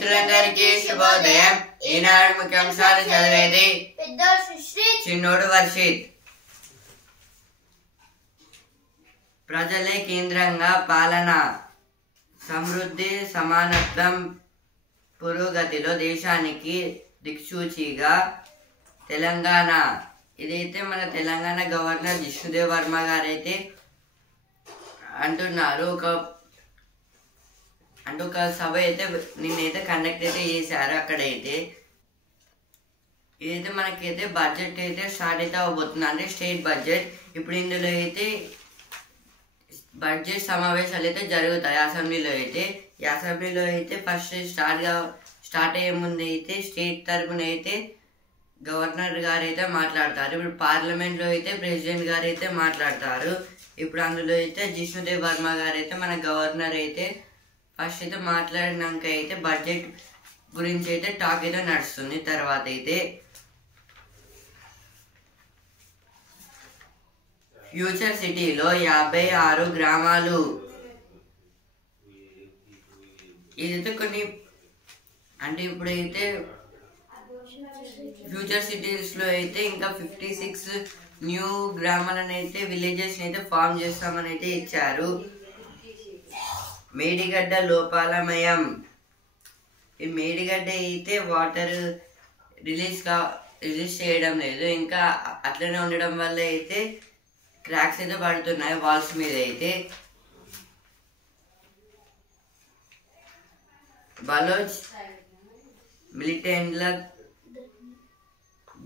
మిత్రులందరికీ శుభోదయం. ఈనాడు ముఖ్యాంశాలు చదివేది చిన్నోడు వర్షిత్. ప్రజలే కేంద్రంగా పాలన, సమృద్ధి, సమానత్వం, పురోగతిలో దేశానికి దిక్సూచిగా తెలంగాణ. ఇదైతే మన తెలంగాణ గవర్నర్ జిష్ణుదేవ్ వర్మ గారైతే అంటున్నారు. ఒక సభ అయితే నిన్నైతే కండక్ట్ అయితే చేశారు. అక్కడైతే ఇదైతే మనకైతే బడ్జెట్ అయితే స్టార్ట్ అయితే అవబోతుంది, అంటే స్టేట్ బడ్జెట్. ఇప్పుడు ఇందులో అయితే బడ్జెట్ సమావేశాలు అయితే జరుగుతాయి అసెంబ్లీలో అయితే. ఈ అసెంబ్లీలో అయితే ఫస్ట్ స్టార్ట్ అయ్యే ముందు అయితే స్టేట్ తరఫున అయితే గవర్నర్ గారు అయితే మాట్లాడతారు. ఇప్పుడు పార్లమెంట్లో అయితే ప్రెసిడెంట్ గారు అయితే మాట్లాడతారు. ఇప్పుడు అందులో అయితే జిష్ణుదేవ్ వర్మ గారు అయితే మన గవర్నర్ అయితే ఫస్ట్ అయితే మాట్లాడినాక అయితే బడ్జెట్ గురించి అయితే టాక్ అయితే నడుస్తుంది. తర్వాత అయితే ఫ్యూచర్ సిటీలో 56 గ్రామాలు. ఇదైతే కొన్ని అంటే ఇప్పుడైతే ఫ్యూచర్ సిటీస్ లో అయితే ఇంకా 56 న్యూ గ్రామాలను అయితే విలేజెస్ అయితే ఫామ్ చేస్తామని అయితే ఇచ్చారు. మేడిగడ్డ లోపాలమయం. ఈ మేడిగడ్డ అయితే వాటర్ రిలీజ్ చేయడం లేదు, ఇంకా అట్లనే ఉండడం వల్ల అయితే క్రాక్స్ అయితే పడుతున్నాయి వాల్స్ మీద అయితే. బలోచ్ మిలిటెంట్ల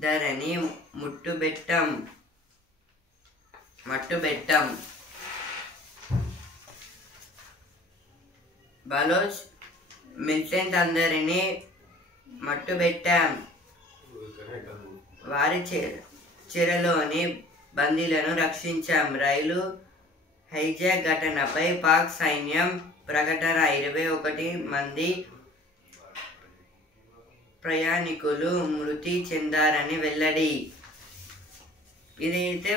ధరని మట్టుబెట్టం. బలోచ్ మిలిటెంట్ అందరినీ మట్టుబెట్టాం. వారి చెరలోని బందీలను రక్షించాం. రైలు హైజాక్ ఘటనపై పాక్ సైన్యం ప్రకటన. 21 మంది ప్రయాణికులు మృతి చెందారని వెల్లడి. ఇదైతే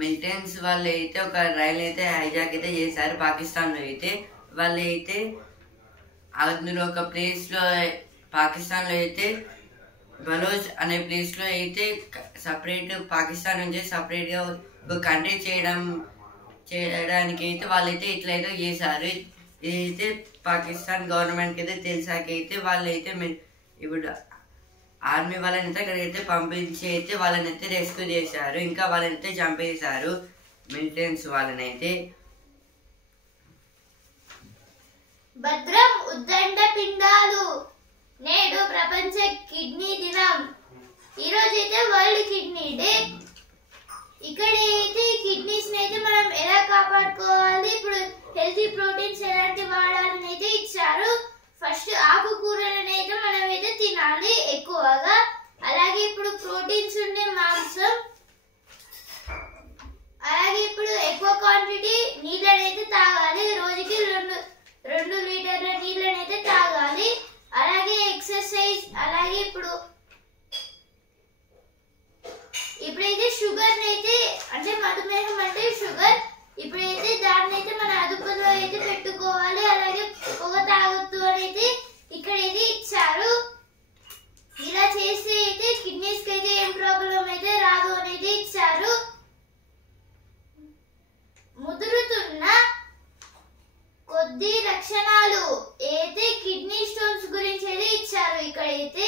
మిలిటెంట్స్ వాళ్ళు అయితే ఒక రైలు అయితే హైజాక్ అయితే చేశారు పాకిస్తాన్లో అయితే. వాళ్ళు అయితే అందులో ఒక ప్లేస్లో పాకిస్తాన్లో అయితే బలోచ్ అనే ప్లేస్లో అయితే సపరేట్ పాకిస్తాన్ నుంచి సపరేట్గా ఒక కంట్రీ చేయడానికి అయితే వాళ్ళైతే ఇట్లయితే చేశారు. ఇదైతే పాకిస్తాన్ గవర్నమెంట్కి అయితే తెలిసాకైతే వాళ్ళైతే ఇప్పుడు ఆర్మీ వాళ్ళని అయితే అక్కడికైతే పంపించి అయితే వాళ్ళని అయితే రెస్క్యూ చేశారు, ఇంకా వాళ్ళని అయితే చంపేశారు మిలిటెంట్స్ వాళ్ళని అయితే. భద్రం ఉద్దండ పిండాలు. నేడు ప్రపంచ కిడ్నీ దినం. ఈరోజు అయితే వరల్డ్ కిడ్నీ డే. ఇక్కడ అయితే కిడ్నీస్ అయితే మనం ఎలా కాపాడుకోవాలి, ఇప్పుడు హెల్తీ ప్రోటీన్స్ ఎలాంటి వాడాలని అయితే ఇచ్చారు. ఫస్ట్ ఆకుకూరలను అయితే మనం అయితే తినాలి ఎక్కువగా. అలాగే ఇప్పుడు ప్రోటీన్స్ ఉండే మాంసం, అలాగే ఇప్పుడు ఎక్కువ క్వాంటిటీ నీళ్ళని అయితే తాగాలి. రోజుకి 2 లీటర్ల నీళ్ళని అయితే తాగాలి. అలాగే ఎక్సర్సైజ్. అలాగే ఇప్పుడైతే షుగర్ అయితే అంటే మధుమేహం అంటే షుగర్, ఇప్పుడైతే దాన్ని అయితే మన అదుపులో అయితే పెట్టుకోవాలి. అలాగే పొగ తాగొద్దు అని అయితే ఇక్కడైతే ఇచ్చారు. ఇలా చేస్తే అయితే కిడ్నీస్ కి అయితే ఏం ప్రాబ్లం అయితే రాదు అనేది ఇచ్చారు. ముదురుతున్న కొద్ది లక్షణాలు అయితే కిడ్నీ స్టోన్స్ గురించి అయితే ఇచ్చారు. ఇక్కడైతే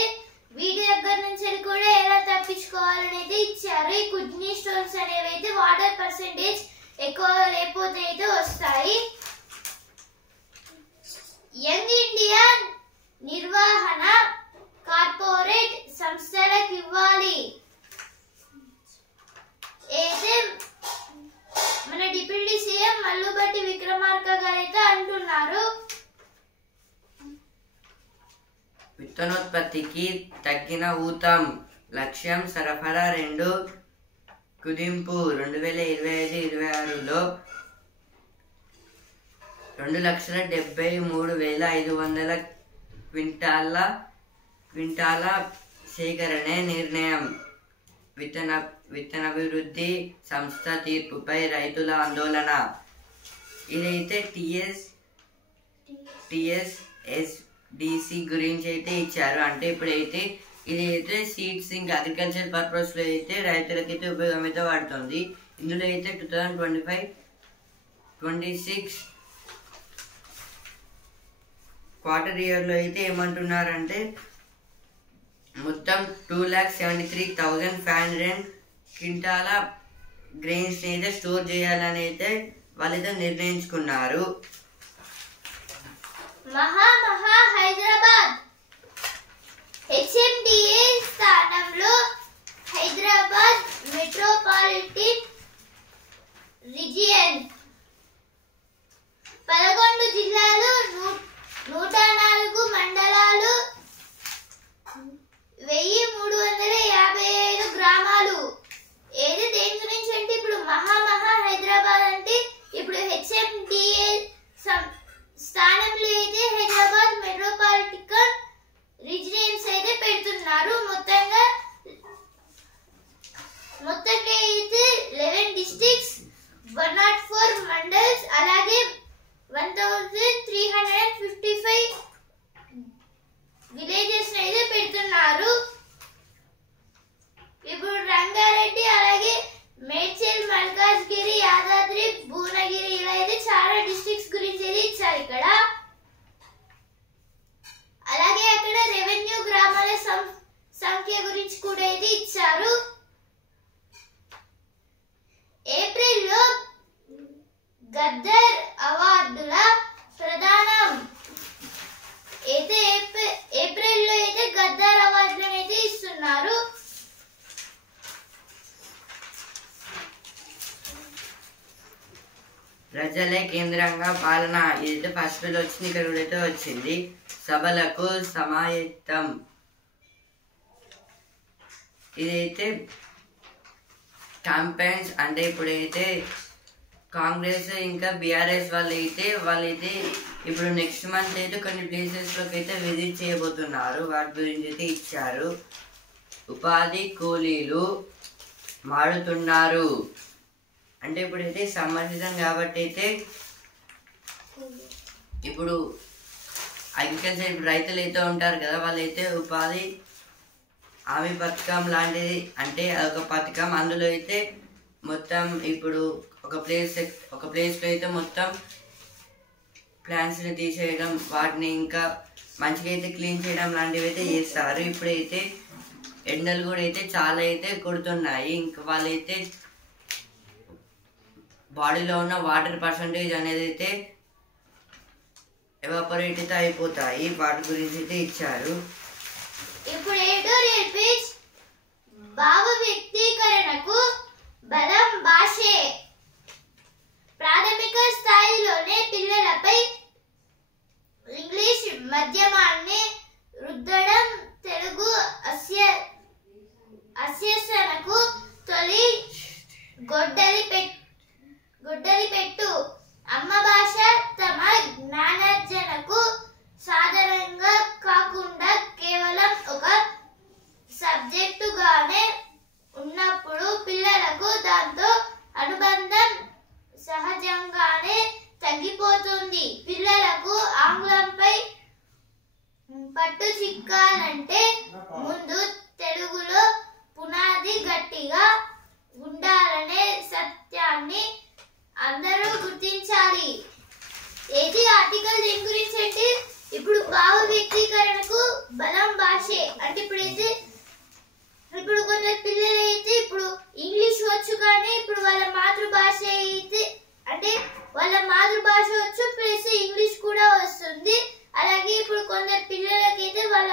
వీటి దగ్గర నుంచి కూడా ఎలా తప్పించుకోవాలని అయితే ఇచ్చారు. ఈ కిడ్నీ స్టోన్స్ అనేవి అయితే వాటర్ పర్సెంటేజ్ ఎక్కువ లేకపోతే అయితే వస్తాయి. యంగ్ ఇండియా నిర్వహణ కార్పొరేట్ సంస్థలకు ఇవ్వాలి అయితే మన డిప్యూటీ సీఎం మల్లుబట్టి విక్రమార్క గారు అయితే అంటున్నారు. విత్తనోత్పత్తికి తగ్గిన ఊతం. లక్ష్యం సరఫరా 2 కుదింపు. 2025-26లో 2,73,500 క్వింటాల సేకరణే నిర్ణయం. విత్తనాభివృద్ధి సంస్థ తీర్పుపై రైతుల ఆందోళన. ఇదైతే టిఎస్ఎస్ డీసీ గురించి అయితే ఇచ్చారు. అంటే ఇప్పుడైతే ఇదైతే సీడ్స్ ఇంకా అగ్రికల్చర్ పర్పస్ లో అయితే రైతులకైతే ఉపయోగం అయితే పడుతుంది. ఇందులో అయితే 2025-26 క్వార్టర్ ఇయర్ లో అయితే ఏమంటున్నారంటే మొత్తం 2,73,500 క్వింటాల గ్రెయిన్స్ అయితే స్టోర్ చేయాలని అయితే వాళ్ళైతే నిర్ణయించుకున్నారు. హైదరాబాద్ హెచ్ఎండిఏ స్థానంలో హైదరాబాద్ మెట్రోపాలిటన్ రీజియన్ 11 జిల్లాలు, 104 మండలాలు, 1355 గ్రామాలు. ఏది దేని గురించి అంటే ఇప్పుడు హైదరాబాద్ అంటే ఇప్పుడు హెచ్ఎండిఏ స్థానంలో అయితే హైదరాబాద్ మెట్రోపాలిటన్ రీజియన్స్ అయితే పెడుతున్నారు. మొత్తంగా అయితే 11 డిస్ట్రిక్ట్స్, 104 మండల్స్, అలాగే 1355 విలేజెస్ అయితే పెడుతున్నారు. ఇప్పుడు రంగారెడ్డి, అలాగే మేడ్చల్, మల్కాజ్గిరి, యాదాద్రి, భువనగిరి ఇలా అయితే చాలా డిస్ట్రిక్ట్స్ గురించి అయితే ఇచ్చారు ఇక్కడ. అలాగే అక్కడ రెవెన్యూ గ్రామాల సంఖ్య గురించి కూడా అయితే ఇచ్చారు. ఏప్రిల్లో గద్దర్ అవార్డుల ప్రదానం అయితే ఏప్రిల్లో అయితే గద్దర్ అవార్డులను అయితే ఇస్తున్నారు. ప్రజలే కేంద్రంగా పాలన ఇదైతే ఫస్ట్ వచ్చింది, ఇక్కడ కూడా అయితే వచ్చింది. సభలకు సమాయత్తం ఇదైతే క్యాంపెయిన్స్ అంటే ఇప్పుడైతే కాంగ్రెస్ ఇంకా బీఆర్ఎస్ వాళ్ళైతే ఇప్పుడు నెక్స్ట్ మంత్ అయితే కొన్ని ప్లేసెస్ లోకి అయితే విజిట్ చేయబోతున్నారు. వాటి గురించి అయితే ఇచ్చారు. ఉపాధి కూలీలు మారుతున్నారు అంటే ఇప్పుడైతే సమ్మర్ సీజన్ కాబట్టి అయితే ఇప్పుడు అగ్రికల్చర్ రైతులు అయితే ఉంటారు కదా, వాళ్ళైతే ఉపాధి హామీ పథకం లాంటిది అంటే అదొక పథకం. అందులో అయితే మొత్తం ఇప్పుడు ఒక ప్లేస్లో అయితే మొత్తం ప్లాంట్స్ని తీసేయడం, వాటిని ఇంకా మంచిగా అయితే క్లీన్ చేయడం లాంటివి అయితే చేస్తారు. ఇప్పుడైతే ఎండలు కూడా అయితే చాలా అయితే కొడుతున్నాయి. ఇంకా వాళ్ళైతే బాడీలో ఉన్న వాటర్ పర్సంటేజ్ అనేది అయితే ఎవాపరేట్ అయితే అయిపోతాయి. వాటి గురించి అయితే ఇచ్చారు. ఇప్పుడు భావ వ్యక్తీకరణకు బలం భాషే. ప్రాథమిక స్థాయిలోనే పిల్లలపై ఇంగ్లీష్ మాధ్యమాన్ని రుద్దడం తెలుగు అస్యసనకు తొలి గొడ్డలి పెట్టు. అమ్మ భాష తమ జ్ఞానార్జనకు సాధారణంగా కాకుండా కేవలం ఒక సబ్జెక్టుగానే ఉన్నప్పుడు పిల్లలకు దాంతో అనుబంధం సహజంగానే తగ్గిపోతుంది. పిల్లలకు ఆంగ్లంపై పట్టు చిక్కాలంటే ముందు తెలుగులో పునాది గట్టిగా ఉండాలనే సత్యాన్ని అందరూ గుర్తించాలి. ఏది ఆర్టికల్ దేని గురించి అంటే ఇప్పుడు భావ వ్యక్తీకరణకు బలం భాషే. అంటే ఇప్పుడు కొందరు పిల్లలు అయితే ఇప్పుడు ఇంగ్లీష్ వచ్చు కానీ ఇప్పుడు వాళ్ళ మాతృభాష అయితే అంటే వాళ్ళ మాతృభాష వచ్చు ప్లస్ ఇంగ్లీష్ కూడా వస్తుంది. అలాగే ఇప్పుడు కొందరు పిల్లలకైతే వాళ్ళ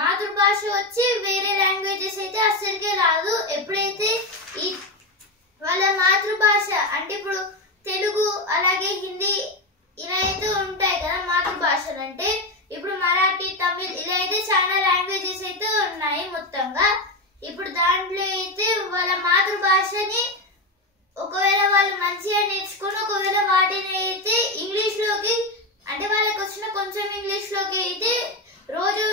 మాతృభాష వచ్చి వేరే లాంగ్వేజెస్ అయితే అస్సలుకే రాదు. ఎప్పుడైతే ఈ వాళ్ళ మాతృభాష అంటే ఇప్పుడు తెలుగు అలాగే హిందీ ఇలా అయితే ఉంటాయి కదా మాతృభాషలు. అంటే ఇప్పుడు మరాఠీ, తమిళ్ ఇలా అయితే చాలా లాంగ్వేజెస్ అయితే ఉన్నాయి మొత్తంగా. ఇప్పుడు దాంట్లో అయితే వాళ్ళ మాతృభాషని ఒకవేళ వాళ్ళు మంచిగా నేర్చుకుని ఒకవేళ వాటిని అయితే ఇంగ్లీష్ లోకి అంటే వాళ్ళకి వచ్చిన కొంచెం ఇంగ్లీష్ లోకి అయితే రోజు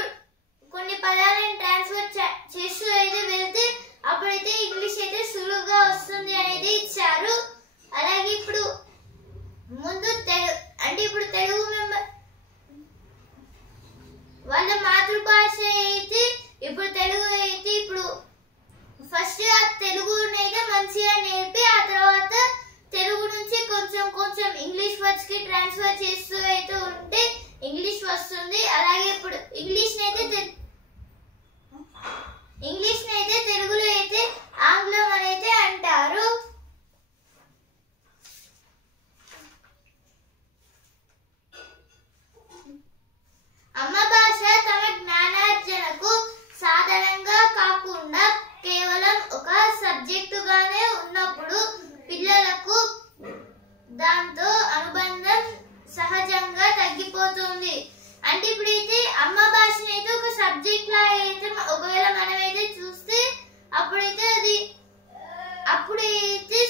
కొన్ని పదాలను ట్రాన్స్ఫర్ చేస్తూ అయితే వెళ్తే అప్పుడైతే ఇంగ్లీష్ అయితే సులువుగా వస్తుంది అనేది ఇచ్చారు. అలాగే ఇప్పుడు ముందు అంటే ఇప్పుడు తెలుగు భాష అయితే ఇప్పుడు తెలుగు అయితే ఇప్పుడు ఫస్ట్ ఆ తెలుగునైతే మంచిగా నేర్పి ఆ తర్వాత తెలుగు నుంచి కొంచెం కొంచెం ఇంగ్లీష్ వర్డ్స్ కి ట్రాన్స్ఫర్ చేస్తూ అయితే ఉంటే ఇంగ్లీష్ వస్తుంది. అలాగే ఇప్పుడు ఇంగ్లీష్ నైతే తెలుగులో అయితే ఆంగ్లం అనేది అంటారు. అమ్మ భాష తమ జ్ఞానార్జనకు సాధనంగా కాకుండా కేవలం ఒక సబ్జెక్టుగానే ఉన్నప్పుడు పిల్లలకు దాంతో అనుబంధం సహజంగా తగ్గిపోతుంది. అంటే ఇప్పుడైతే అమ్మ భాషను అయితే ఒక సబ్జెక్ట్ లా అయితే ఒకవేళ మనమైతే చూస్తే అప్పుడైతే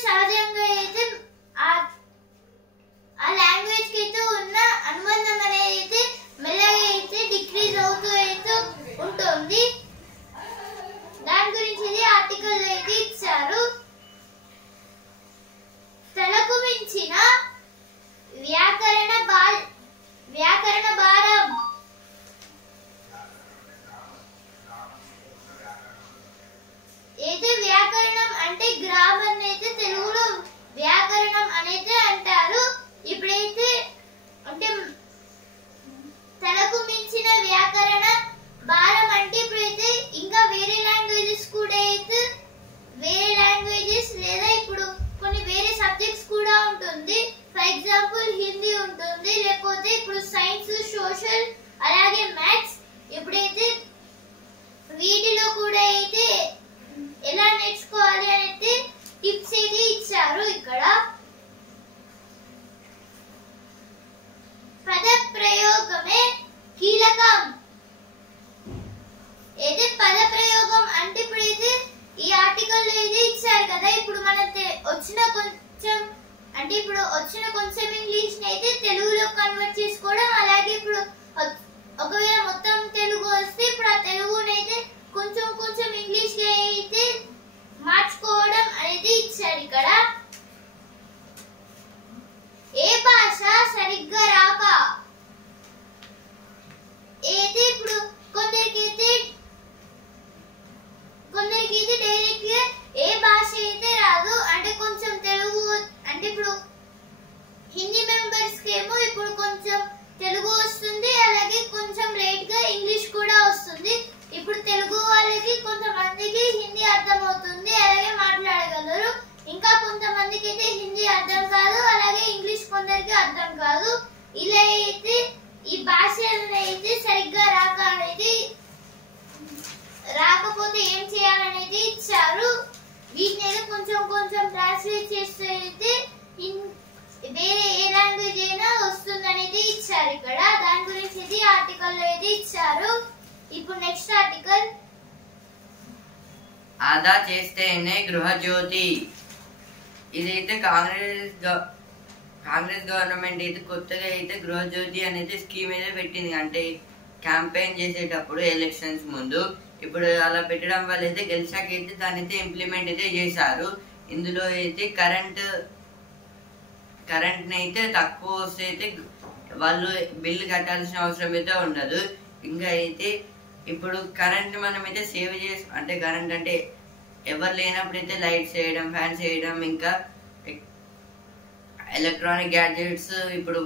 సహజంగా అయితే ఆ లాంగ్వేజ్ కి అయితే ఉన్న అనుబంధం అనేది అయితే మెల్లగా అయితే డిక్రీజ్ అవుతూ అయితే ఉంటుంది. దాని గురించి ఇది ఆర్టికల్ అయితే ఇచ్చారు. తలకు మించిన వ్యాకరణ భారం అయితే వ్యాకరణం అంటే గ్రామర్ అయితే తెలుగులో వ్యాకరణం అనేది అంటారు. ఇప్పుడైతే అంటే తలకు మించిన వ్యాకరణ భారం అంటే ఇప్పుడైతే ఇంకా వేరే లాంగ్వేజెస్ కూడా అయితే వేరే లాంగ్వేజెస్ లేదా ఇప్పుడు కొన్ని వేరే సబ్జెక్ట్స్ కూడా ఉంటుంది. ఫర్ ఎగ్జాంపుల్ హిందీ ఉంటుంది, లేకపోతే ఇప్పుడు సైన్స్, సోషల్, అలాగే మ్యాథ్స్. ఇప్పుడైతే వీటిలో కూడా అయితే ఎలా నేర్చుకోవాలి అనేది టిప్స్ అయితే ఇచ్చారు. ఇక్కడ పద ప్రయోగమే కీలకం. అయితే పద ప్రయోగం అంటే ఇప్పుడైతే ఈ ఆర్టికల్ లో ఇది ఇచ్చారు కదా, ఇప్పుడు మనకి వచ్చిన కొంచెం ఇంగ్లీష్ ని అయితే తెలుగులో కన్వర్ట్ చేసుకోవడం, అలాగే ఇప్పుడు ఒకవేళ మొత్తం తెలుగు వస్తే ఇప్పుడు ఆ తెలుగునైతే కొంచెం కొంచెం ఇంగ్లీష్ కి అయితే మార్చుకోవడం అనేది ఇచ్చారు. ఇక్కడ ఏ భాష సరిగ్గా రాక అయితే ఇప్పుడు కొందరికి డైరెక్ట్ గా ఏ భాష అయితే రాదు. అంటే కొంచెం తెలుగు అంటే ఇప్పుడు హిందీ మెంబర్స్ కేమో ఇప్పుడు కొంచెం తెలుగు వస్తుంది, అలాగే కొంచెం లేట్ గా ఇంగ్లీష్ కూడా వస్తుంది. ఇప్పుడు తెలుగు వాళ్ళకి కొంతమందికి హిందీ అర్థం అవుతుంది, అలాగే మాట్లాడగలరు. ఇంకా కొంతమందికి అయితే హిందీ అర్థం కాదు, అలాగే ఇంగ్లీష్ కొందరికి అర్థం కాదు. ఇలా అయితే ఈ భాషలను అయితే సరిగ్గా రాకపోతే ఏం చేయాలనేది ఇచ్చారు. వీటిని అయితే కొంచెం కొంచెం ట్రాన్స్లేట్ చేస్తే అయితే వేరే ఏ లాంగ్వేజ్ అయినా వస్తుంది అనేది ఇచ్చారు. ఇక్కడ దాని గురించి ఇది ఆర్టికల్ లో అయితే ఇచ్చారు. ఇప్పుడు నెక్స్ట్ ఆర్టికల్ ఆదా చేస్తేనే గృహజ్యోతి. ఇదైతే కాంగ్రెస్ గవర్నమెంట్ అయితే కొత్తగా అయితే గృహజ్యోతి అనేది స్కీమ్ అయితే పెట్టింది. అంటే క్యాంపెయిన్ చేసేటప్పుడు ఎలక్షన్స్ ముందు ఇప్పుడు అలా పెట్టడం వల్ల అయితే గెలిచాకైతే దాన్ని అయితే ఇంప్లిమెంట్ అయితే చేశారు. ఇందులో అయితే కరెంట్ అయితే తక్కువ వస్తే అయితే వాళ్ళు బిల్లు కట్టాల్సిన అవసరం అయితే ఉండదు. ఇంకా అయితే ఇప్పుడు కరెంట్ మనం అయితే సేవ్ చేసి అంటే కరెంట్ అంటే ఎవరు లేనప్పుడు అయితే లైట్స్ వేయడం, ఫ్యాన్స్ వేయడం, ఇంకా ఎలక్ట్రానిక్ గ్యాడ్జెట్స్ ఇప్పుడు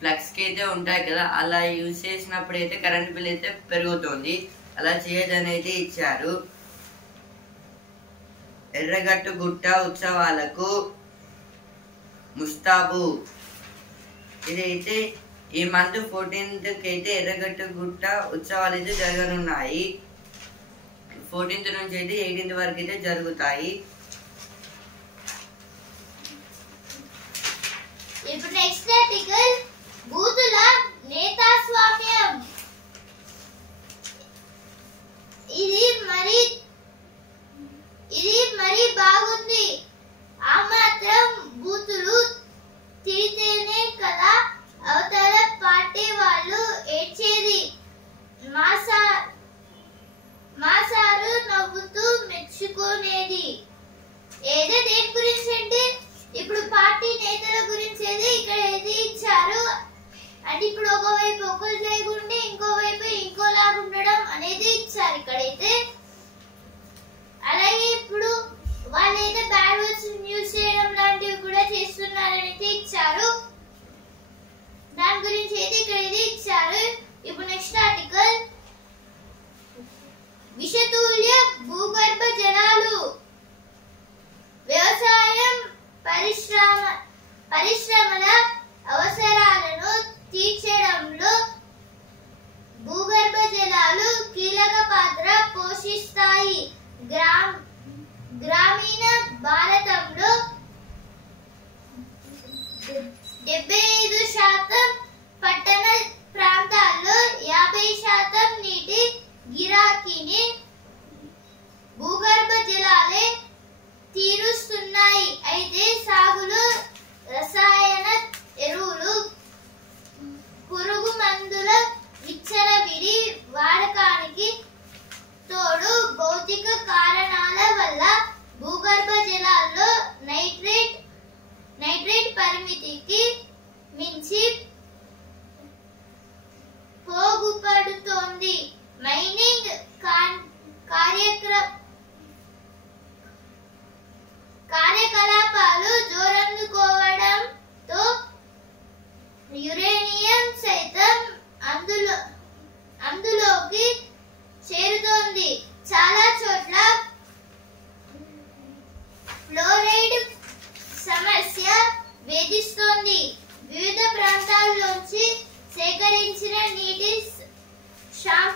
ఫ్లక్స్ కి అయితే ఉంటాయి కదా, అలా యూజ్ చేసినప్పుడు అయితే కరెంట్ బిల్ అయితే పెరుగుతుంది. అలా చేయదని అయితే ఇచ్చారు. ఎర్రగట్టు గుట్ట ఉత్సవాలకు ముస్తాబు. ఇదైతే ఈ మంత్ 14th అయితే ఎర్రగట్టు గుట్ట ఉత్సవాలు అయితే జరగనున్నాయి. 14th నుంచి అయితే 18th వరకు అయితే జరుగుతాయి. ఇప్పుడు నెక్స్ట్ ఆర్టికల్ బూతుల నేతాస్వామ్యం. ఇది మరి బాగుంది. ఆ మాత్రం బూతులు తిరితేనే కదా అవతల పార్టీ వాళ్ళు ఏడ్చేది. మాసారు నవ్వుతూ మెచ్చుకునేది. ఏదో దేని గురించి అంటే ఇప్పుడు పార్టీ నేతల గురించి ఇక్కడ ఏది ఇచ్చారు అంటే ఇప్పుడు ఒకవైపు ఒకరి సైడ్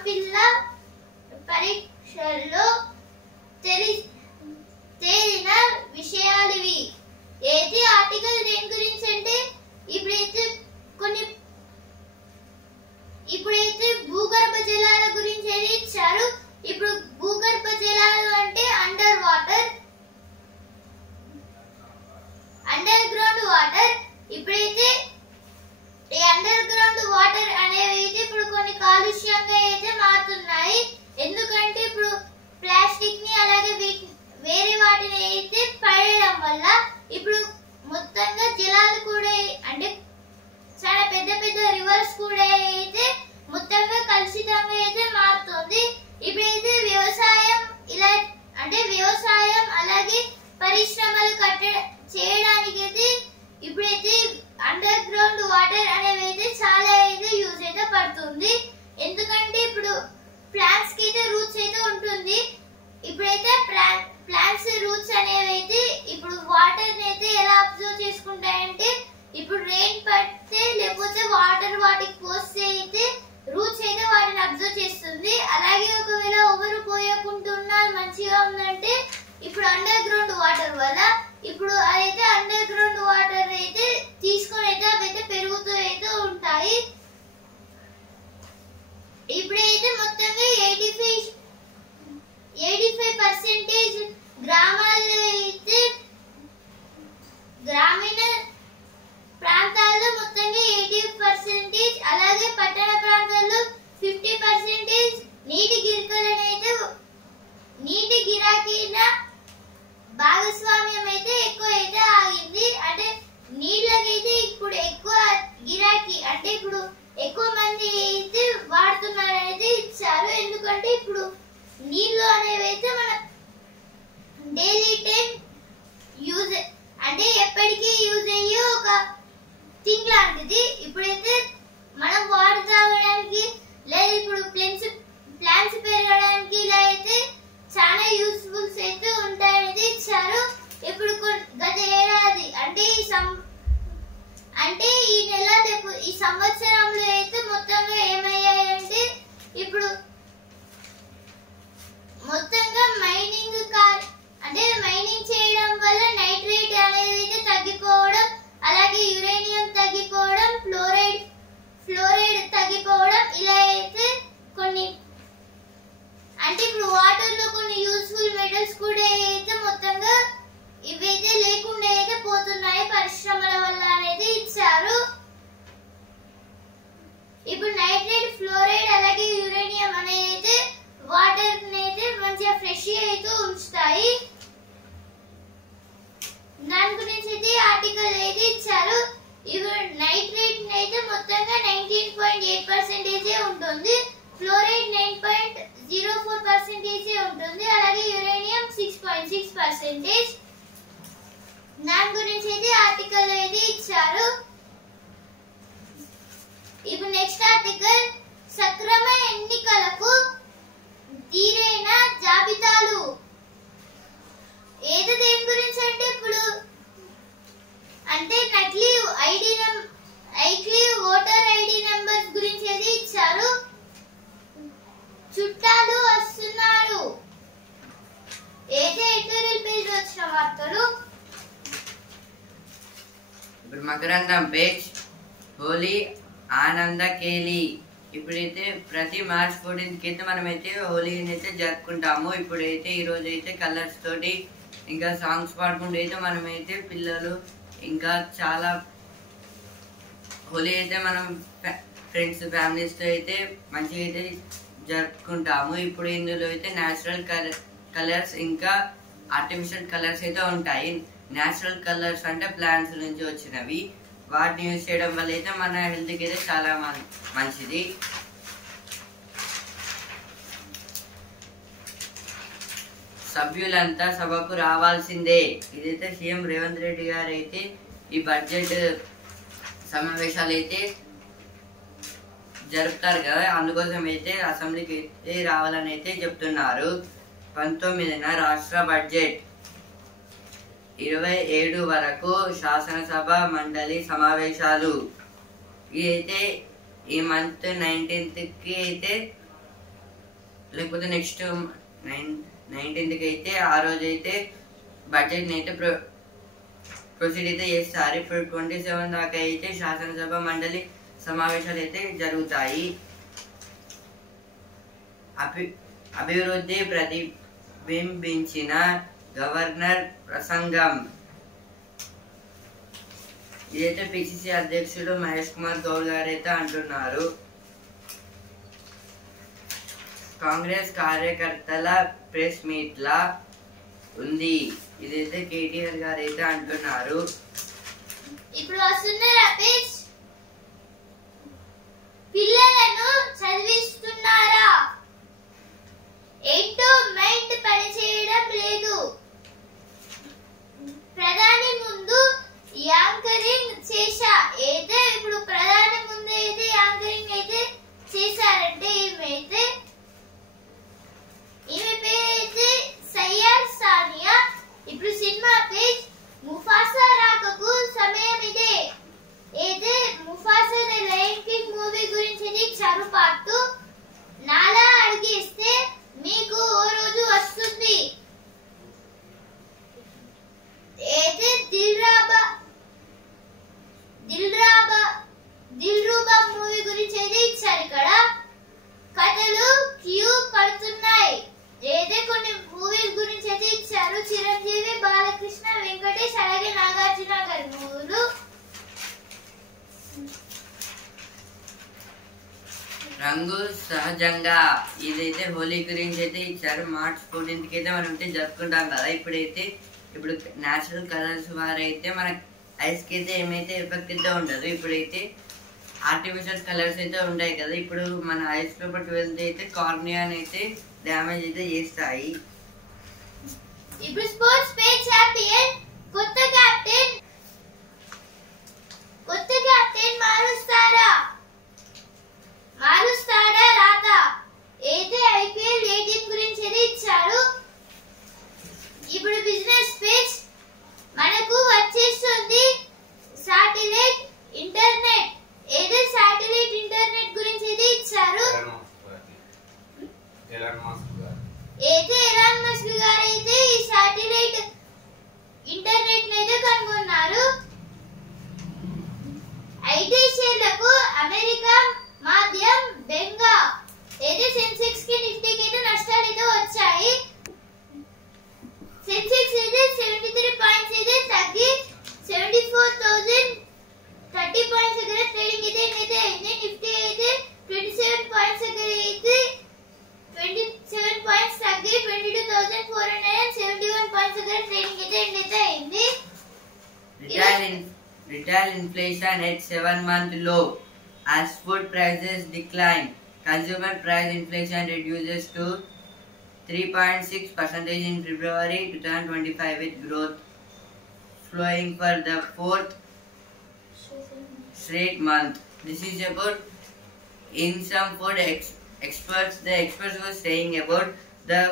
పిల్ల పరీక్షల్లో తేలిన విషయాలివి. అయితే ఆర్టికల్ దేని గురించి అంటే ఇప్పుడైతే భూగర్భ జలాల గురించి అయితే ఇచ్చారు. ఇప్పుడు భూగర్భ జలాలు అంటే అండర్ గ్రౌండ్ వాటర్. ఇప్పుడైతే ఈ అండర్ గ్రౌండ్ వాటర్ అనేవి అయితే ఇప్పుడు కొన్ని కాలుష్యంగా అయితే మారుతున్నాయి. ఎందుకంటే ఇప్పుడు ప్లాస్టిక్ ని అలాగే వేరే వాటిని అయితే పడేయడం వల్ల ఇప్పుడు మొత్తంగా జలాలు కూడా అంటే చాలా పెద్ద పెద్ద రివర్స్ కూడా అయితే మొత్తంగా కలుషితంగా అయితే మారుతుంది. ఇప్పుడైతే వ్యవసాయం అలాగే పరిశ్రమలు చేయడానికి అయితే ఇప్పుడైతే అండర్ గ్రౌండ్ వాటర్ అనేవి అయితే చాలా అయితే యూజ్ అయితే పడుతుంది. ఎందుకంటే ఇప్పుడు ప్లాంట్స్ కి అయితే రూట్స్ అయితే ఉంటుంది. ఇప్పుడైతే ప్లాంట్స్ రూట్స్ అనేవి అయితే ఇప్పుడు వాటర్ అయితే ఎలా అబ్జర్వ్ చేసుకుంటాయంటే ఇప్పుడు రెయిన్ పడితే లేకపోతే వాటర్ వాటికి పోస్తే అయితే రూట్స్ అయితే వాటిని అబ్జర్వ్ చేస్తుంది. అలాగే ఒకవేళ ఎవరు పోయకుంటున్నా మంచిగా ఉందంటే ఇప్పుడు అండర్ గ్రౌండ్ వాటర్ వల్ల ఇప్పుడు అయితే అండర్ గ్రౌండ్ వాటర్ అయితే తీసుకొని అయితే అవైతే పెరుగుతూ అయితే ఉంటాయి. ఇప్పుడైతే మొత్తంగా 85% గ్రామాల్లో అయితే గ్రామీణ ప్రాంతాల్లో మొత్తంగా 80%, అలాగే పట్టణ ప్రాంతాల్లో 50% నీటి గిరాకీన భాగస్వామ్యం అయితే ఎక్కువ అయితే ఆగింది. అంటే నీళ్ళకైతే ఇప్పుడు ఎక్కువ గిరాకీ అంటే ఇప్పుడు ఎక్కువ మంది అయితే వాడుతున్నారు అనేది ఇచ్చారు. ఎందుకంటే ఇప్పుడు నీళ్లు అనేవి అయితే మన డైలీ టైం యూజ్ అంటే ఎప్పటికీ యూజ్ అయ్యే ఒక థింగ్ లాంటిది. ఇప్పుడైతే మనం వాటర్ తాగడానికి లేదా ఇప్పుడు ప్లాంట్స్ పెరగడానికి ఇలా అయితే చాలా యూస్ఫుల్స్ అయితే ఉంటాయనేది ఇచ్చారు. ఇప్పుడు గత ఏడాది అంటే ఈ నెల ఈ సంవత్సరంలో అయితే మొత్తంగా ఏమయ్యాయంటే ఇప్పుడు మొత్తంగా మైనింగ్ చేయడం వల్ల నైట్రేట్ అనేది అయితే తగ్గిపోవడం, అలాగే యురేనియం తగ్గిపోవడం, ఫ్లోరైడ్ తగ్గిపోవడం ఇలా అయితే కొన్ని అంటే ఇప్పుడు వాటర్ లో కొన్ని యూస్ఫుల్ మెటల్స్ కూడా అయితే మొత్తంగా ఇవైతే లేకుండా అయితే పోతున్నాయి పరిశ్రమల వల్ల అనేది ఇచ్చారు. ఇప్పుడు నైట్రేట్, ఫ్లోరైడ్ అలాగే యురేనియం అనేది అయితే వాటర్ అయితే మంచిగా ఫ్రెష్ అయితే ఉంచుతాయి. దాని గురించి అయితే ఆర్టికల్ అయితే ఇచ్చారు. ఇప్పుడు నైట్రేట్ అయితే మొత్తంగా 19.8% ఉంటుంది, ఫ్లోరైడ్ 9.04% ఉంటుంది, అలాగే యురేనియం 6.6%. దాని గురించి అయితే ఆర్టికల్ అయితే ఇచ్చారు. ఇప్పుడు నెక్స్ట్ ఆర్టికల్ సక్రమ ఎన్నికలకు తీరైన జాబితాలు. ఏదో దేని గురించి అంటే ఇప్పుడు అంటే నకిలీ ఓటర్ ఐడి నంబర్స్ గురించి అయితే ఇచ్చారు. చుట్టాలు వస్తున్నారు ఏదో ఎడిటోరియల్ పేజ్ వచ్చిన వార్తలు. ఇప్పుడు మకరందం పేజ్ హోలీ ఆనంద కేలి. ఇప్పుడైతే ప్రతి మార్చ్ 14th అయితే మనమైతే హోలీని అయితే జరుపుకుంటాము. ఇప్పుడైతే ఈరోజు అయితే కలర్స్ తోటి ఇంకా సాంగ్స్ పాడుకుంటూ అయితే మనమైతే పిల్లలు ఇంకా చాలా హోలీ అయితే మనం ఫ్రెండ్స్ ఫ్యామిలీస్తో అయితే మంచిగా అయితే జరుపుకుంటాము. ఇప్పుడు ఇందులో అయితే న్యాచురల్ కలర్స్ ఇంకా ఆర్టిఫిషియల్ కలర్స్ అయితే ఉంటాయి. న్యాచురల్ కలర్స్ అంటే ప్లాంట్స్ నుంచి వచ్చినవి, వాటిని యూజ్ చేయడం వల్ల అయితే మన హెల్త్కి అయితే చాలా మంచిది. సభ్యులంతా సభకు రావాల్సిందే. ఇదైతే సీఎం రేవంత్ రెడ్డి గారు అయితే ఈ బడ్జెట్ సమావేశాలు అయితే జరుపుతారు కదా, అందుకోసం అయితే అసెంబ్లీకి అయితే రావాలని అయితే చెప్తున్నారు. 19న రాష్ట్ర బడ్జెట్, 27 వరకు శాసనసభ మండలి సమావేశాలు. ఇదైతే ఈ మంత్ 19th అయితే లేకపోతే నెక్స్ట్ 19th అయితే ఆ రోజు అయితే బడ్జెట్ని అయితే ప్రొసీడ్ అయితే చేస్తారు. ఇప్పుడు 27 దాకా అయితే శాసనసభ మండలి సమావేశాలు అయితే జరుగుతాయి. అభివృద్ధి ప్రతిబింబించిన గవర్నర్ ప్రసంగం. ఇదైతే పిసిసి అధ్యక్షుడు మహేష్ కుమార్ గౌడ్ గారు అయితే అంటున్నారు. కాంగ్రెస్ కార్యకర్తల ప్రెస్ మీట్ లా ఉంది. ఇదైతే కేటీఆర్ గారు అయితే అంటున్నారు. ఇప్పుడు వస్తున్నారు అపేష్. పిల్లలను చదివిస్తున్నారా? ఏంటో మైండ్ పనిచేయడం లేదు. ప్రధాని ముందు యాంకరింగ్ చేశా అయితే ఇప్పుడు ప్రధాని ముందు అయితే యాంకరింగ్ అయితే చేశారంటే ఈమె పేరైతే సయ్యార్ సానియా. ఇప్పుడు సినిమా పేజ్ ముఫాసా రాకకు సమయం ఇదే. అయితే Mufasa the lion king movie గురించి చరుపాటు నాలా అడిగేస్తే మీకు ఓ రోజు వస్తుంది. అయితే దిల్రూబా మూవీ గురించి అయితే ఇచ్చారు. ఇక్కడ కథలు క్యూ పడుతున్నాయి. అయితే కొన్ని మూవీస్ గురించి అయితే ఇచ్చారు. చిరంజీవి, బాలకృష్ణ, వెంకటేష్ అలాగే నాగార్జున గారి మూవీలు. రంగు సహజంగా ఇదైతే హోలీ గురించి అయితే ఇచ్చారు. మార్చ్ 14th అయితే మనం అయితే జరుపుకుంటాం కదా. ఇప్పుడు న్యాచురల్ కలర్స్ వారైతే మన ఐస్ కి అయితే ఏమైతే ఎఫెక్ట్ అయితే ఉండదు. ఇప్పుడైతే ఆర్టిఫిషియల్ కలర్స్ అయితే ఉంటాయి కదా. ఇప్పుడు మన ఐస్ లోపలికి వెళ్తే అయితే కార్నియాని అయితే డ్యామేజ్ అయితే చేస్తాయి. ఇప్పుడు స్పోర్ట్స్ పేజ్ ఛాంపియన్ కొత్త కెప్టెన్ మారుస్తాడా రాదా? అయితే ఐపీఎల్ 18 గురించి అయితే ఇచ్చారు. ఇప్పుడు బిజినెస్ పేజ్ మనకు వచ్చేస్తుంది శాటిలైట్ ఇంటర్నెట్. ఏదో శాటిలైట్ ఇంటర్నెట్ గురించి అయితే ఇచ్చారు. అయితే ఎలాన్ మస్క్ గారు అయితే ఈ శాటిలైట్ ఇంటర్నెట్ అయితే కనుగొన్నారు. ఐటీ షేర్లకు అమెరికా మాధ్యం బెంగ. అయితే సెన్సెక్స్ కి నిఫ్టీకి అయితే నష్టాలు అయితే వచ్చాయి. సెన్సెక్స్ అయితే 73 పాయింట్స్ అయితే తగ్గి 74,030 పాయింట్స్ దగ్గర ట్రేడింగ్ అయితే అయింది. నిఫ్టీ అయితే 27 పాయింట్స్ దగ్గర అయితే 27 పాయింట్స్ తగ్గి 22,471 పాయింట్స్ దగ్గర ట్రేడింగ్ అయితే అయింది. Retail inflation at 7-month low as food prices decline. Consumer price inflation reduces to 3.6% in February 2025 with growth flowing for the 4th straight month. This is about in some food experts. The experts were saying about the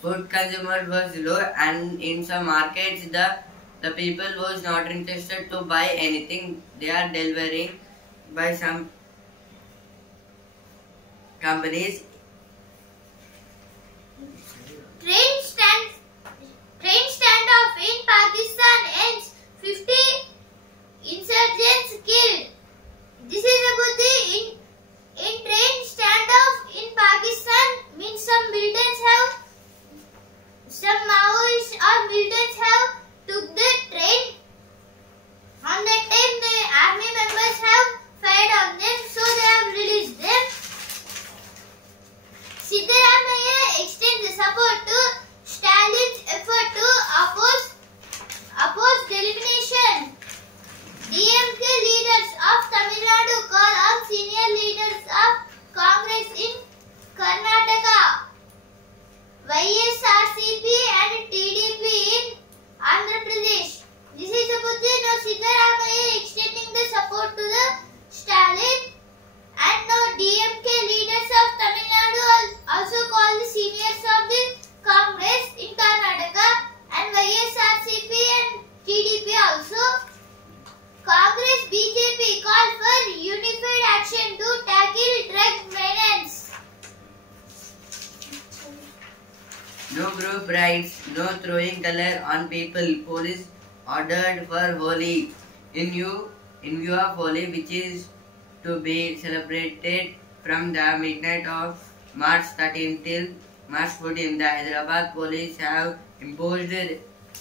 food consumer was low, and in some markets the people was not interested to buy anything. They are delivering by some companies. Train standoff in Pakistan ends. 50 insurgents killed. This is about the in train standoff in Pakistan. Means some Maoists or militants have took the train. On that time the army members have fired on them, so they have released them. No group rights, no throwing color on people. Police ordered for Holi. In view of Holi, which is to be celebrated from the midnight of March 13 till March 14, the Hyderabad police have imposed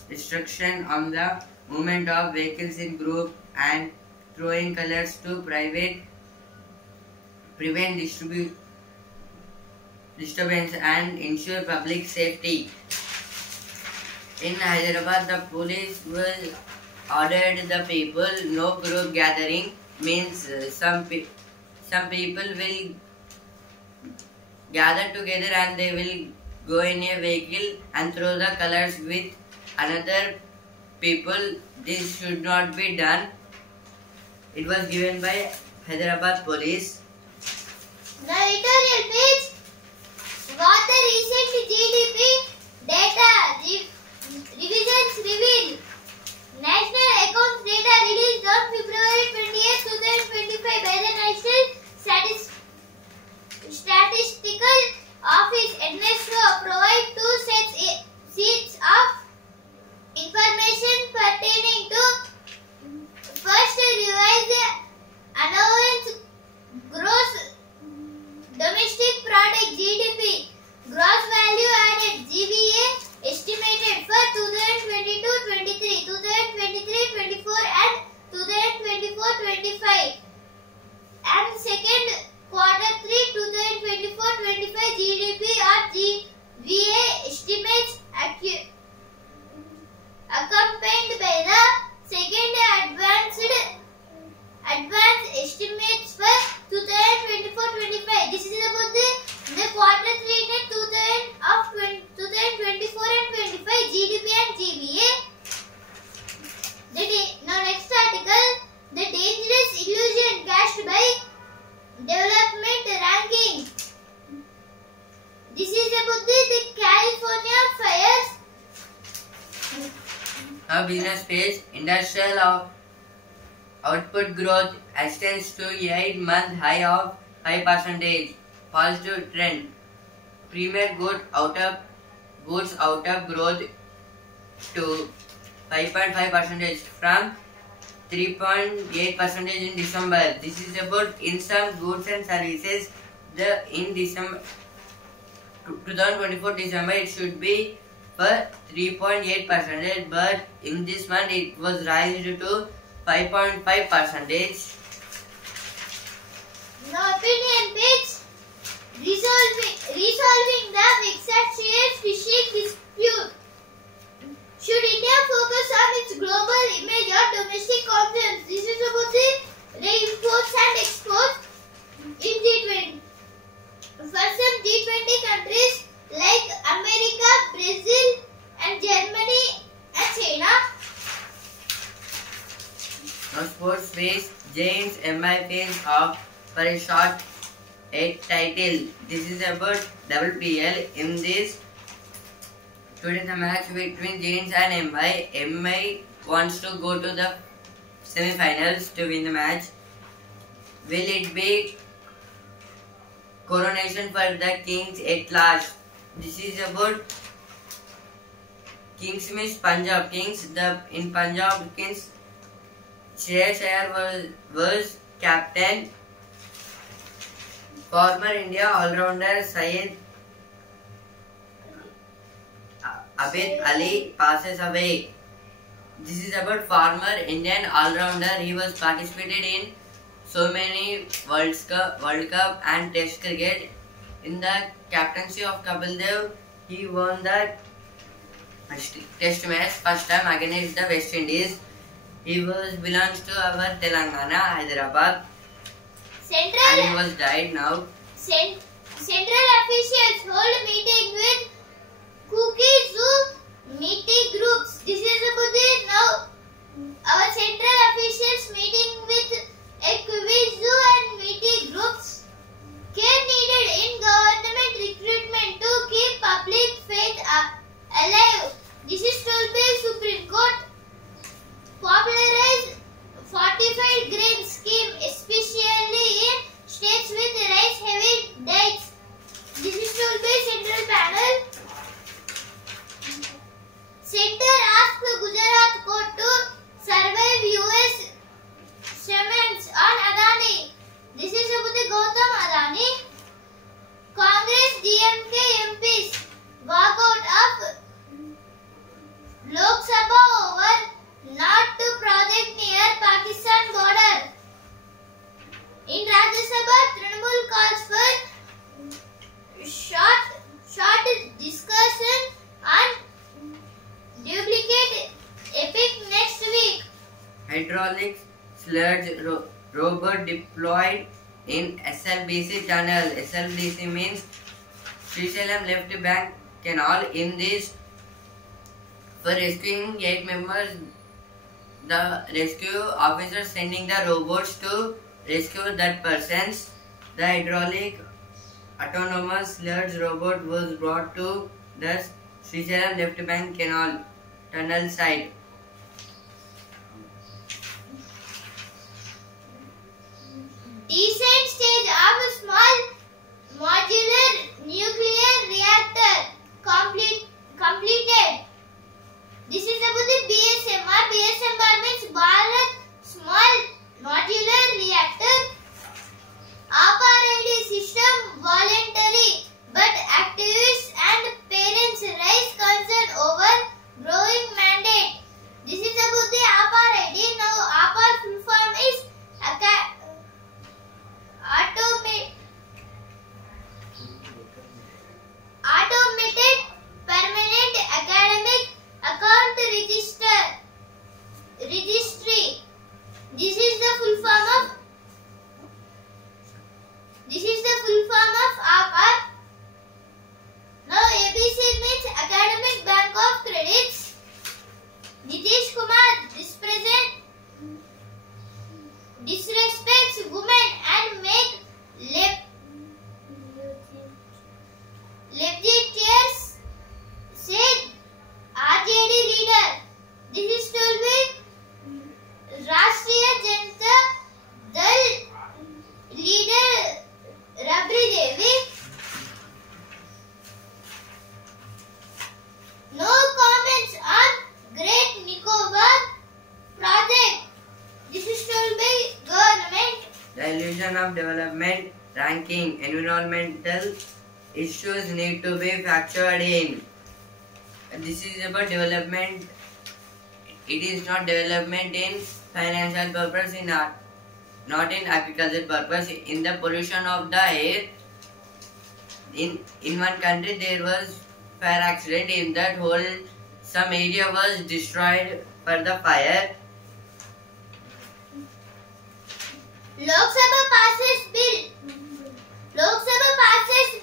restriction on the movement of vehicles in group and throwing colors to prevent disturbance and ensure public safety. In Hyderabad, the police will ordered the people no group gathering, means some people will gather together and they will go in a vehicle and throw the colors with another people. This should not be done. It was given by Hyderabad police. The editorial page. What the recent GDP data revisions reveal. National accounts data released on February 28, 2025 by the National Statistical Office (NSO) provide two sets of information pertaining to first revised allowance gross domestic product (GDP), gross value added (GVA) estimated for 2022-23, 2023-24 and 2024-25 and second quarter 3 2024-25 GDP or GVA estimates accompanied by the second advanced estimates for 2024-25. This is about the quarter 3 net 2024 and 25 GDP and GVA. Now next article, the dangerous illusion cast by development ranking. This is about the California fires. Now business page. Industrial output growth extends to 8-month high of 5%. Positive trend. Premier goods out of growth to 5.5% from 3.8% in December. This is about in some goods and services. In December 2024 December it should be for 3.8%, but in this month it was raised to 5.5%. Now opinion page. Resolving the vexatious fishing dispute. Should India focus on its global image or domestic concerns? This is about the imports and exports in G20. For some G20 countries like America, Brazil and Germany and China. Now sports page. Giants MI fails off for a shot at title. This is about WPL. In this today's match between Giants and MI. MI wants to go to the semi-finals to win the match. Will it be coronation for the Kings at last? This is about Kings means Punjab Kings. In Punjab Kings, Shreyas Iyer was captain. Former India all-rounder Syed Abid Ali passes away. This is about former Indian all-rounder. He was participated in so many World Cup and Test cricket. In the captaincy of Kapil Dev, he won the Test match first time against the West Indies. He belongs to our Telangana, Hyderabad. And he was died now. Central officials hold meeting with Cookie Zoo meeting groups. This is about now our central officials meeting with a Cookie Zoo and meeting groups. Care needed in government recruitment to keep public faith alive. This is told by Supreme Court. Popularized fortified grain scheme, especially in states with rice-heavy diets. This is told by Central Panel. hydraulic sludge robot deployed in SLBC tunnel. SLBC means Srisailam Left Bank Canal. In this, for rescuing 8 members, the rescue officers sending the robots to rescue that persons. The hydraulic autonomous sludge robot was brought to the Srisailam Left Bank Canal tunnel site. Descent stage of a small modular nuclear reactor completed. This is about the BSMR. BSMR means Bharat Small Modular Reactor Operating System. Voluntary but activists and parents raise concern over growing mandate. This is about the operating. Now, APAR full form is Automated Permanent Academic Account Registry. This is the full form of APAR. Now ABC means Academic Bank of Credits. Nitish Kumar disrespects women and make legislators, said RJD leader. This is told with Rashtriya Janata Dal leader Rabri Devi. No comments on Great Nicobar project. This is told by government. The illusion of development ranking. Environmental issues need to be factored in. This is about development. It is not development in financial purpose, not in agricultural purpose. In the pollution of the air, in one country there was fire accident. In that whole some area was destroyed for the fire. Lok Sabha passes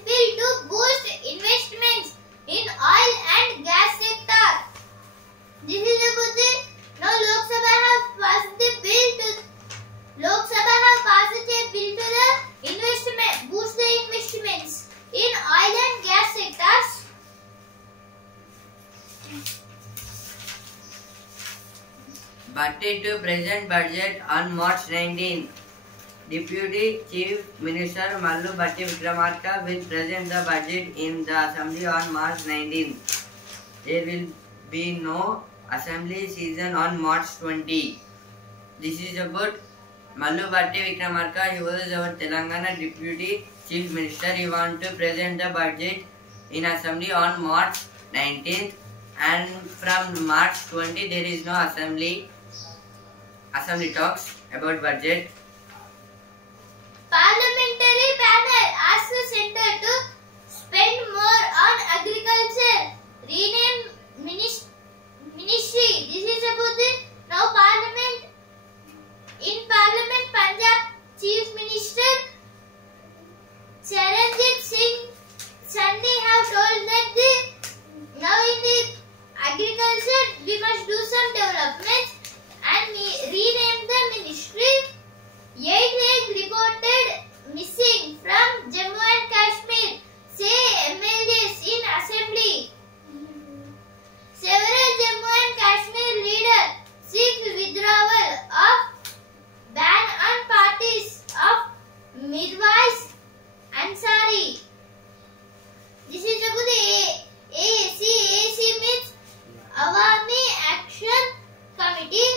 bill to boost investments in oil and gas sector. This is about the now Lok Sabha have passed a bill to the investment boost the investments in oil and gas sectors. Bhatti to present budget on March 19. Deputy Chief Minister Mallu Bhatti Vikramarka will present the budget in the Assembly on March 19. There will be no Assembly season on March 20. This is about Mallu Bhatti Vikramarka. He was our Telangana Deputy Chief Minister. He wants to present the budget in Assembly on March 19th, and from March 20 there is no Assembly talks about budget. Parliamentary panel asks the centre to spend more on agriculture. Rename ministry. This is about the now Parliament. In Parliament, Punjab Chief Minister Charanjit Singh Channi have told that now in the agriculture we must do some developments and rename the ministry. 8 eggs reported missing from Jammu and Kashmir, say MLAs in Assembly. Several Jammu and Kashmir leaders seek withdrawal of ban on parties of Mirwais Ansari. This is about the AAC. AAC means Awami Action Committee.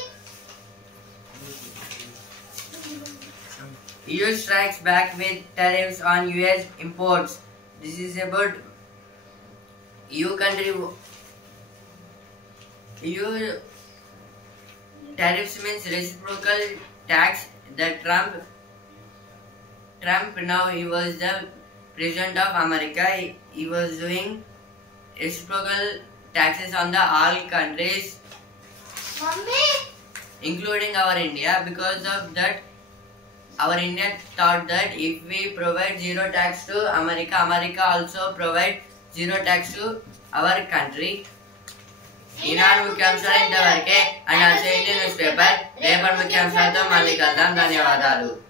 EU strikes back with tariffs on US imports. This is about EU country. EU tariffs means reciprocal tax. The Trump now he was the president of America. He was doing reciprocal taxes on the all countries. Mummy, including our India. Because of that, our India thought that if we provide zero tax to America, America also provide zero tax to our country. ఈనాడు ముఖ్యాంశాలు ఇంతవరకే. And ఆ news paper రేపటి ముఖ్యాంశాలతో మళ్ళీ కలుద్దాం. ధన్యవాదాలు.